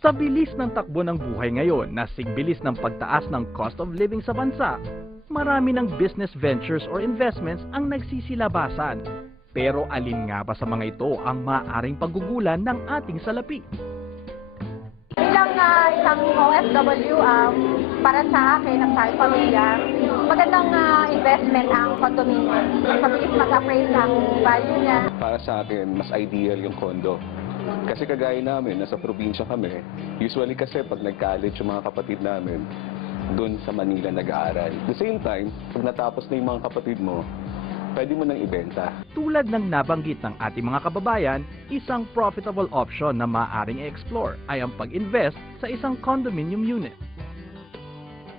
Sa bilis ng takbo ng buhay ngayon na sigbilis ng pagtaas ng cost of living sa bansa, marami ng business ventures or investments ang nagsisilabasan. Pero alin nga ba sa mga ito ang maaaring paggugulan ng ating salapi? Bilang isang OFW, para sa akin, at sa aking pamilya, magandang investment ang condominium. Mabilis mag-appraise ang value niya. Para sa akin, mas ideal yung condo. Kasi kagaya namin, nasa probinsya kami, usually kasi pag nag-college yung mga kapatid namin, doon sa Manila nag-aaral. At the same time, pag natapos na yung mga kapatid mo, pwede mo nang ibenta. Tulad ng nabanggit ng ating mga kababayan, isang profitable option na maaaring i-explore ay ang pag-invest sa isang condominium unit.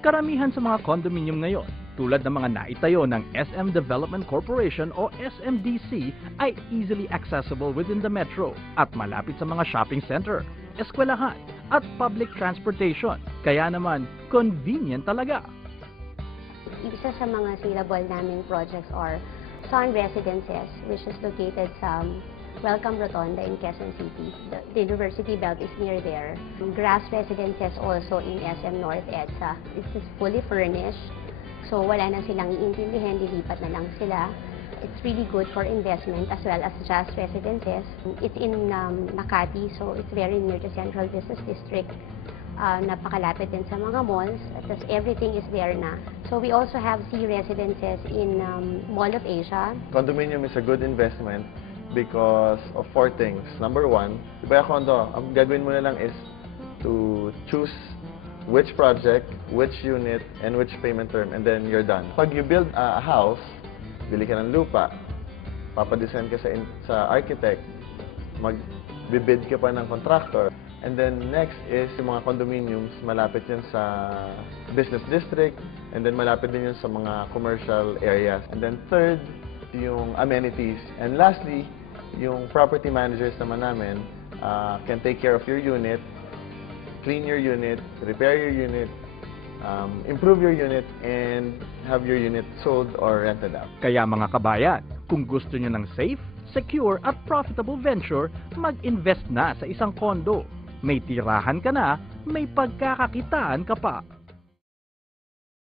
Karamihan sa mga condominium ngayon, tulad ng mga naitayo ng SM Development Corporation o SMDC ay easily accessible within the metro at malapit sa mga shopping center, eskwelahan at public transportation. Kaya naman, convenient talaga. Isa sa mga saleable naming projects are Sun Residences, which is located sa Welcome Rotonda in Quezon City. The University Belt is near there. Grass Residences also in SM North EDSA. This is fully furnished. So wala na silang iintindihan, lilipat na lang sila. It's really good for investment as well as Jazz Residences. It's in Makati, so it's very near to Central Business District. Napakalapit din sa mga malls, at everything is there na. So we also have C Residences in Mall of Asia. Condominium is a good investment because of 4 things. Number 1, di ba condo, ang gagawin mo na lang is to choose which project, which unit, and which payment term, and then you're done. Pag you build a house, bili ka ng lupa, papadesign ka sa architect, magbibid ka pa ng contractor, and then next is yung mga condominiums, malapit yan sa business district, and then malapit din yun sa mga commercial areas. And then third, yung amenities. And lastly, yung property managers naman namin can take care of your unit, clean your unit, repair your unit, improve your unit, and have your unit sold or rented out. Kaya mga kabayan, kung gusto nyo ng safe, secure at profitable venture, mag-invest na sa isang kondo. May tirahan ka na, may pagkakakitaan ka pa.